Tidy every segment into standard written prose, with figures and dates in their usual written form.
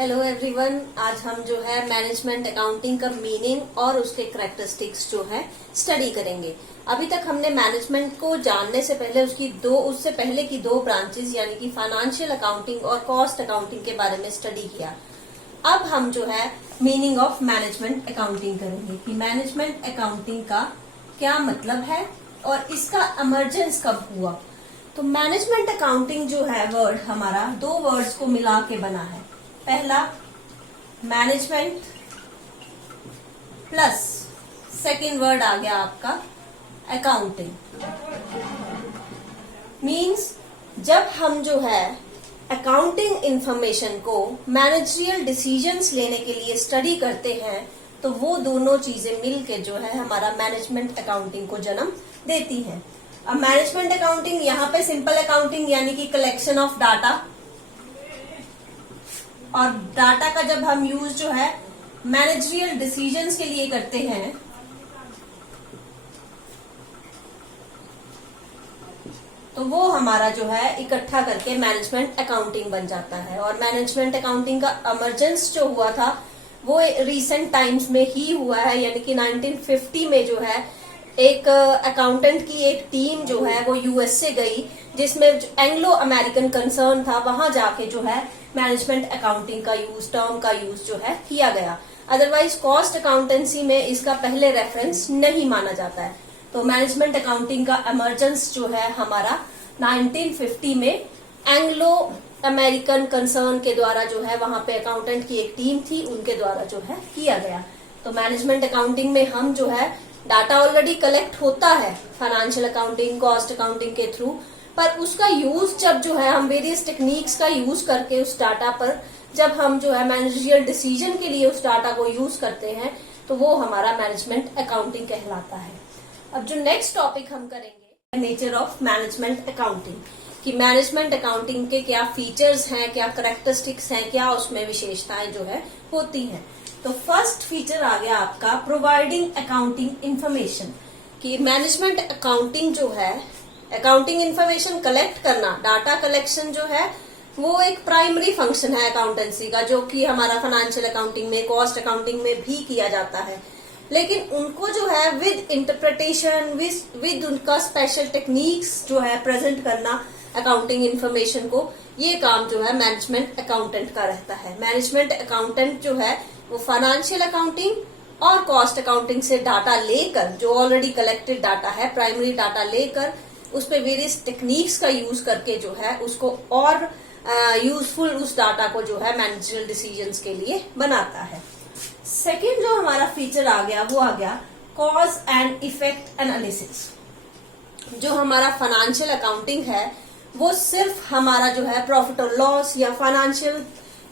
Hello everyone, आज हम जो है मैनेजमेंट अकाउंटिंग का मीनिंग और उसके करैक्टरिस्टिक्स जो है स्टडी करेंगे। अभी तक हमने मैनेजमेंट को जानने से पहले उससे पहले की दो ब्रांचेस यानी कि फाइनेंशियल अकाउंटिंग और कॉस्ट अकाउंटिंग के बारे में स्टडी किया। अब हम जो है मीनिंग ऑफ मैनेजमेंट अकाउंटिंग करेंगे कि मैनेजमेंट अकाउंटिंग का क्या मतलब है और इसका इमर्जेंस कब हुआ। तो मैनेजमेंट अकाउंटिंग जो है वर्ड हमारा दो वर्ड्स को मिला के बना है। पहला मैनेजमेंट प्लस सेकेंड वर्ड आ गया आपका अकाउंटिंग। मीन्स जब हम जो है अकाउंटिंग इंफॉर्मेशन को मैनेजरियल डिसीजंस लेने के लिए स्टडी करते हैं तो वो दोनों चीजें मिलके जो है हमारा मैनेजमेंट अकाउंटिंग को जन्म देती हैं। अब मैनेजमेंट अकाउंटिंग यहाँ पे सिंपल अकाउंटिंग यानी कि कलेक्शन ऑफ डाटा, और डाटा का जब हम यूज जो है मैनेजरियल डिसीजंस के लिए करते हैं तो वो हमारा जो है इकट्ठा करके मैनेजमेंट अकाउंटिंग बन जाता है। और मैनेजमेंट अकाउंटिंग का इमर्जेंस जो हुआ था वो रिसेंट टाइम्स में ही हुआ है, यानी कि 1950 में जो है एक अकाउंटेंट की एक टीम जो है वो यूएस से गई, जिसमें एंग्लो अमेरिकन कंसर्न था। वहां जाके जो है मैनेजमेंट अकाउंटिंग का टर्म का यूज जो है किया गया। अदरवाइज कॉस्ट अकाउंटेंसी में इसका पहले रेफरेंस नहीं माना जाता है। तो मैनेजमेंट अकाउंटिंग का इमर्जेंस जो है हमारा 1950 में एंग्लो अमेरिकन कंसर्न के द्वारा जो है वहां पे अकाउंटेंट की एक टीम थी उनके द्वारा जो है किया गया। तो मैनेजमेंट अकाउंटिंग में हम जो है डाटा ऑलरेडी कलेक्ट होता है फाइनेंशियल अकाउंटिंग कॉस्ट अकाउंटिंग के थ्रू, पर उसका यूज जब जो है हम वेरियस टेक्निक्स का यूज करके उस डाटा पर जब हम जो है मैनेजरियल डिसीजन के लिए उस डाटा को यूज करते हैं तो वो हमारा मैनेजमेंट अकाउंटिंग कहलाता है। अब जो नेक्स्ट टॉपिक हम करेंगे नेचर ऑफ मैनेजमेंट अकाउंटिंग, कि मैनेजमेंट अकाउंटिंग के क्या फीचर्स हैं, क्या करैक्टरिस्टिक्स हैं, क्या उसमें विशेषताएं जो है होती हैं। तो फर्स्ट फीचर आ गया आपका प्रोवाइडिंग अकाउंटिंग इंफॉर्मेशन, कि मैनेजमेंट अकाउंटिंग जो है अकाउंटिंग इंफॉर्मेशन कलेक्ट करना, डाटा कलेक्शन जो है वो एक प्राइमरी फंक्शन है अकाउंटेंसी का, जो कि हमारा फाइनेंशियल अकाउंटिंग में कॉस्ट अकाउंटिंग में भी किया जाता है। लेकिन उनको जो है विद इंटरप्रिटेशन विद उनका स्पेशल टेक्निक्स जो है प्रेजेंट करना अकाउंटिंग इंफॉर्मेशन को, ये काम जो है मैनेजमेंट अकाउंटेंट का रहता है। मैनेजमेंट अकाउंटेंट जो है वो फाइनेंशियल अकाउंटिंग और कॉस्ट अकाउंटिंग से डाटा लेकर, जो ऑलरेडी कलेक्टेड डाटा है प्राइमरी डाटा लेकर उस पे वेरियस टेक्निक्स का यूज करके जो है उसको और यूजफुल उस डाटा को जो है मैनेजरियल डिसीजंस के लिए बनाता है। सेकेंड जो हमारा फीचर आ गया वो आ गया कॉज एंड इफेक्ट एनालिसिस। जो हमारा फाइनेंशियल अकाउंटिंग है वो सिर्फ हमारा जो है प्रॉफिट और लॉस या फाइनेंशियल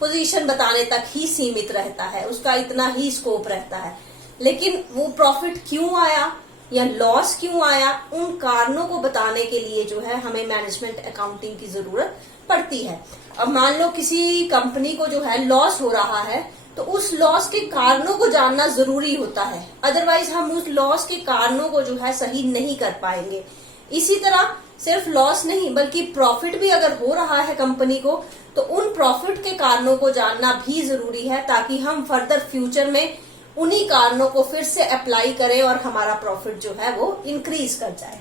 पोजीशन बताने तक ही सीमित रहता है, उसका इतना ही स्कोप रहता है। लेकिन वो प्रॉफिट क्यों आया या लॉस क्यों आया, उन कारणों को बताने के लिए जो है हमें मैनेजमेंट अकाउंटिंग की जरूरत पड़ती है। अब मान लो किसी कंपनी को जो है लॉस हो रहा है तो उस लॉस के कारणों को जानना जरूरी होता है, अदरवाइज हम उस लॉस के कारणों को जो है सही नहीं कर पाएंगे। इसी तरह सिर्फ लॉस नहीं बल्कि प्रॉफिट भी अगर हो रहा है कंपनी को तो उन प्रॉफिट के कारणों को जानना भी जरूरी है, ताकि हम फर्दर फ्यूचर में उन्हीं कारणों को फिर से अप्लाई करें और हमारा प्रॉफिट जो है वो इंक्रीज कर जाए।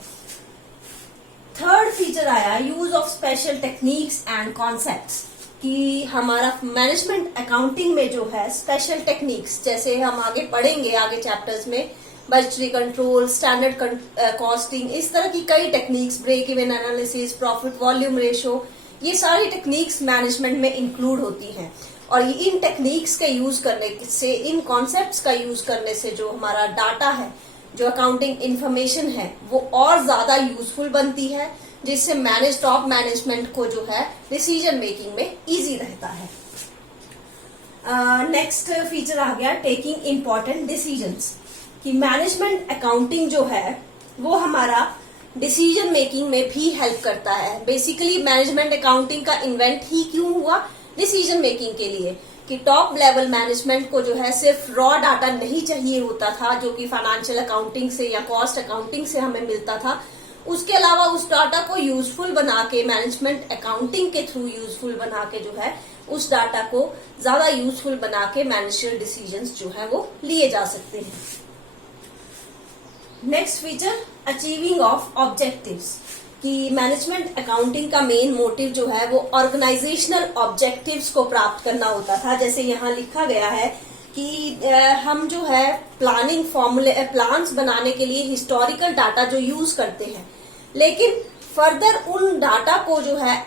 थर्ड फीचर आया use of special techniques and concepts, कि हमारा मैनेजमेंट अकाउंटिंग में जो है स्पेशल टेक्निक्स, जैसे हम आगे पढ़ेंगे आगे चैप्टर्स में, बजटरी कंट्रोल, स्टैंडर्ड कॉस्टिंग, इस तरह की कई techniques, break even analysis, profit volume ratio, ये सारी टेक्निक्स मैनेजमेंट में इंक्लूड होती हैं। और इन टेक्निक्स का यूज करने से, इन कॉन्सेप्ट्स का यूज करने से जो हमारा डाटा है, जो अकाउंटिंग इंफॉर्मेशन है वो और ज्यादा यूजफुल बनती है, जिससे टॉप मैनेजमेंट को जो है डिसीजन मेकिंग में इजी रहता है। नेक्स्ट फीचर आ गया टेकिंग इम्पोर्टेंट डिसीजंस, कि मैनेजमेंट अकाउंटिंग जो है वो हमारा डिसीजन मेकिंग में भी हेल्प करता है। बेसिकली मैनेजमेंट अकाउंटिंग का इन्वेंट ही क्यों हुआ, डिसीजन मेकिंग के लिए, कि टॉप लेवल मैनेजमेंट को जो है सिर्फ रॉ डाटा नहीं चाहिए होता था जो कि फाइनेंशियल अकाउंटिंग से या कॉस्ट अकाउंटिंग से हमें मिलता था। उसके अलावा उस डाटा को यूजफुल बना के, मैनेजमेंट अकाउंटिंग के थ्रू यूजफुल बना के जो है उस डाटा को ज्यादा यूजफुल बना के मैनेजरियल डिसीजंस जो है वो लिए जा सकते हैं। Next feature, achieving of objectives, कि मैनेजमेंट अकाउंटिंग का मेन मोटिव जो है वो ऑर्गेनाइजेशनल ऑब्जेक्टिव्स को प्राप्त करना होता था। जैसे यहाँ लिखा गया है कि हम जो है प्लानिंग फॉर्मूले प्लान्स बनाने के लिए हिस्टोरिकल डाटा जो यूज करते हैं, लेकिन फर्दर उन डाटा को जो है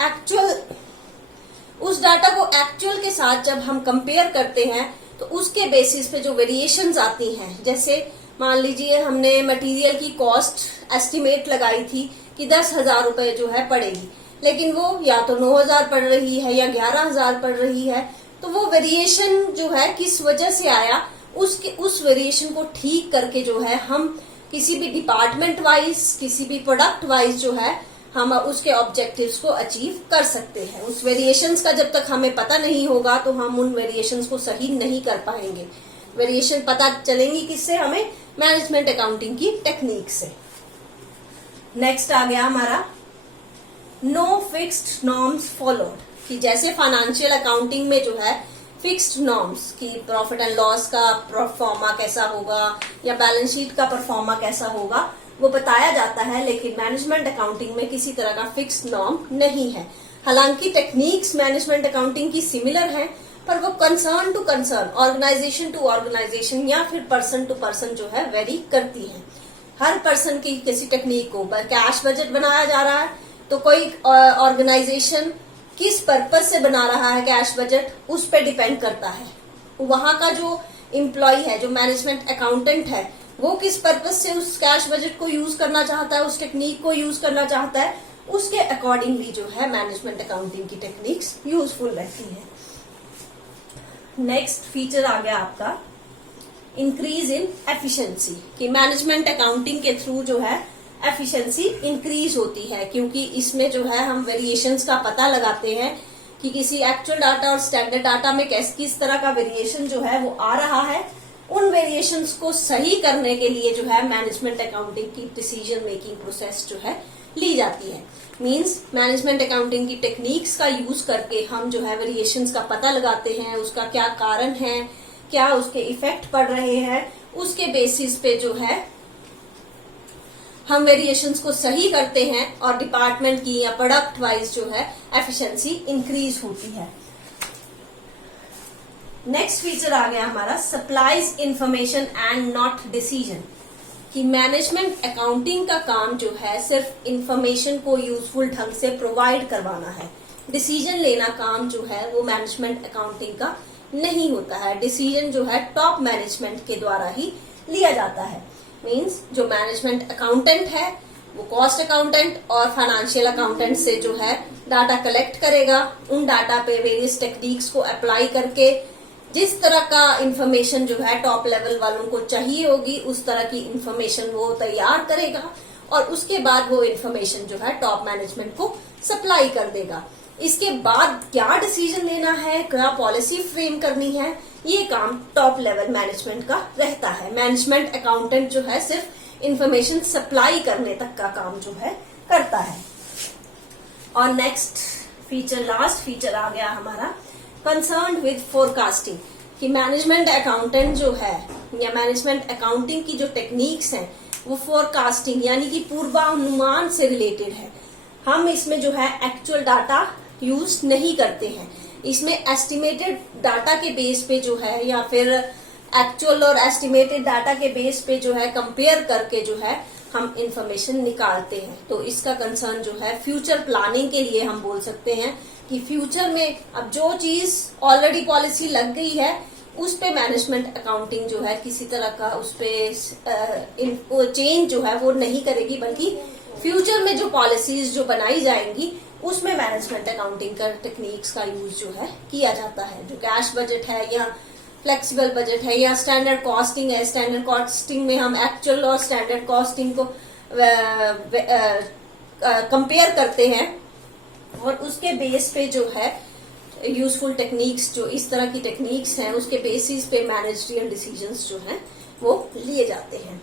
उस डाटा को एक्चुअल के साथ जब हम कंपेयर करते हैं तो उसके बेसिस पे जो वेरिएशंस आती हैं, जैसे मान लीजिए हमने मटेरियल की कॉस्ट एस्टिमेट लगाई थी कि 10,000 रुपए जो है पड़ेगी, लेकिन वो या तो 9,000 पड़ रही है या 11,000 पड़ रही है। तो वो वेरिएशन जो है किस वजह से आया, उस वेरिएशन को ठीक करके जो है हम किसी भी डिपार्टमेंट वाइज, किसी भी प्रोडक्ट वाइज जो है हम उसके ऑब्जेक्टिव्स को अचीव कर सकते हैं। उस वेरिएशंस का जब तक हमें पता नहीं होगा तो हम उन वेरिएशंस को सही नहीं कर पाएंगे। वेरिएशन पता चलेंगी किससे, हमें मैनेजमेंट अकाउंटिंग की टेक्निक से। नेक्स्ट आ गया हमारा नो फिक्स्ड नॉर्म्स फॉलोड, कि जैसे फाइनेंशियल अकाउंटिंग में जो है फिक्स्ड नॉर्म्स की प्रॉफिट एंड लॉस का परफॉर्मा कैसा होगा या बैलेंस शीट का परफॉर्मा कैसा होगा वो बताया जाता है, लेकिन मैनेजमेंट अकाउंटिंग में किसी तरह का फिक्स्ड नॉर्म नहीं है। हालांकि टेक्निक्स मैनेजमेंट अकाउंटिंग की सिमिलर हैं, पर वो concern to concern, organisation to organisation या फिर पर्सन टू पर्सन जो है वेरी करती है। हर पर्सन की किसी टेक्निक को, कैश बजट बनाया जा रहा है तो कोई ऑर्गेनाइजेशन किस पर्पज से बना रहा है कैश बजट, उस पर डिपेंड करता है। वहां का जो एम्प्लॉय है, जो मैनेजमेंट अकाउंटेंट है, वो किस पर्पज से उस कैश बजट को यूज करना चाहता है, उस टेक्निक को यूज करना चाहता है, उसके अकॉर्डिंगली जो है मैनेजमेंट अकाउंटिंग की टेक्निक्स यूजफुल रहती है। नेक्स्ट फीचर आ गया आपका इंक्रीज इन एफिशिएंसी, कि मैनेजमेंट अकाउंटिंग के थ्रू जो है एफिशिएंसी इंक्रीज होती है, क्योंकि इसमें जो है हम वेरिएशंस का पता लगाते हैं कि किसी एक्चुअल डाटा और स्टैंडर्ड डाटा में किस तरह का वेरिएशन जो है वो आ रहा है। उन वेरिएशंस को सही करने के लिए जो है मैनेजमेंट अकाउंटिंग की डिसीजन मेकिंग प्रोसेस जो है ली जाती है। मींस मैनेजमेंट अकाउंटिंग की टेक्निक्स का यूज करके हम जो है वेरिएशंस का पता लगाते हैं, उसका क्या कारण है, क्या उसके इफेक्ट पड़ रहे हैं, उसके बेसिस पे जो है हम वेरिएशंस को सही करते हैं और डिपार्टमेंट की या प्रोडक्ट वाइज जो है एफिशिएंसी इंक्रीज होती है। नेक्स्ट फीचर आ गया हमारा supplies information and not decision, कि मैनेजमेंट अकाउंटिंग का काम जो है सिर्फ इंफॉर्मेशन को यूजफुल ढंग से प्रोवाइड करवाना है। डिसीजन लेना काम जो है वो मैनेजमेंट अकाउंटिंग का नहीं होता है। डिसीजन जो है टॉप मैनेजमेंट के द्वारा ही लिया जाता है। मींस जो मैनेजमेंट अकाउंटेंट है वो कॉस्ट अकाउंटेंट और फाइनेंशियल अकाउंटेंट से जो है डाटा कलेक्ट करेगा, उन डाटा पे वेरियस टेक्निक्स को अप्लाई करके जिस तरह का इंफॉर्मेशन जो है टॉप लेवल वालों को चाहिए होगी उस तरह की इंफॉर्मेशन वो तैयार करेगा और उसके बाद वो इंफॉर्मेशन जो है टॉप मैनेजमेंट को सप्लाई कर देगा। इसके बाद क्या डिसीजन लेना है, क्या पॉलिसी फ्रेम करनी है, ये काम टॉप लेवल मैनेजमेंट का रहता है। मैनेजमेंट अकाउंटेंट जो है सिर्फ इंफॉर्मेशन सप्लाई करने तक का काम जो है करता है। और नेक्स्ट फीचर, लास्ट फीचर आ गया हमारा कंसर्न विद फोरकास्टिंग, कि मैनेजमेंट अकाउंटेंट जो है या मैनेजमेंट अकाउंटिंग की जो टेक्निक्स हैं वो फोरकास्टिंग यानी कि पूर्वानुमान से रिलेटेड है। हम इसमें जो है एक्चुअल डाटा यूज नहीं करते हैं, इसमें एस्टिमेटेड डाटा के बेस पे जो है या फिर एक्चुअल और एस्टिमेटेड डाटा के बेस पे जो है कंपेयर करके जो है हम इंफॉर्मेशन निकालते हैं। तो इसका कंसर्न जो है फ्यूचर प्लानिंग के लिए हम बोल सकते हैं कि फ्यूचर में अब जो चीज ऑलरेडी पॉलिसी लग गई है उस पे मैनेजमेंट अकाउंटिंग जो है किसी तरह का उस पे चेंज जो है वो नहीं करेगी, बल्कि फ्यूचर में जो पॉलिसीज जो बनाई जाएंगी उसमें मैनेजमेंट अकाउंटिंग का टेक्निक्स का यूज जो है किया जाता है। जो कैश बजट है या फ्लेक्सिबल बजट है या स्टैंडर्ड कॉस्टिंग है, स्टैंडर्ड कॉस्टिंग में हम एक्चुअल और स्टैंडर्ड कॉस्टिंग को कंपेयर करते हैं और उसके बेस पे जो है यूजफुल टेक्निक्स, जो इस तरह की टेक्निक्स हैं उसके बेसिस पे मैनेजरियल डिसीजंस जो हैं वो लिए जाते हैं।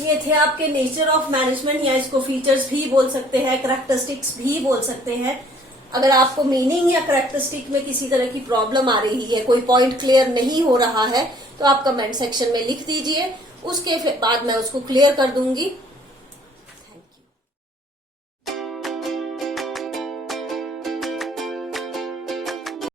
ये थे आपके नेचर ऑफ मैनेजमेंट, या इसको फीचर्स भी बोल सकते हैं, करैक्टरिस्टिक्स भी बोल सकते हैं। अगर आपको मीनिंग या करैक्टरिस्टिक में किसी तरह की प्रॉब्लम आ रही है, कोई पॉइंट क्लियर नहीं हो रहा है, तो आप कमेंट सेक्शन में लिख दीजिए, उसके बाद मैं उसको क्लियर कर दूंगी।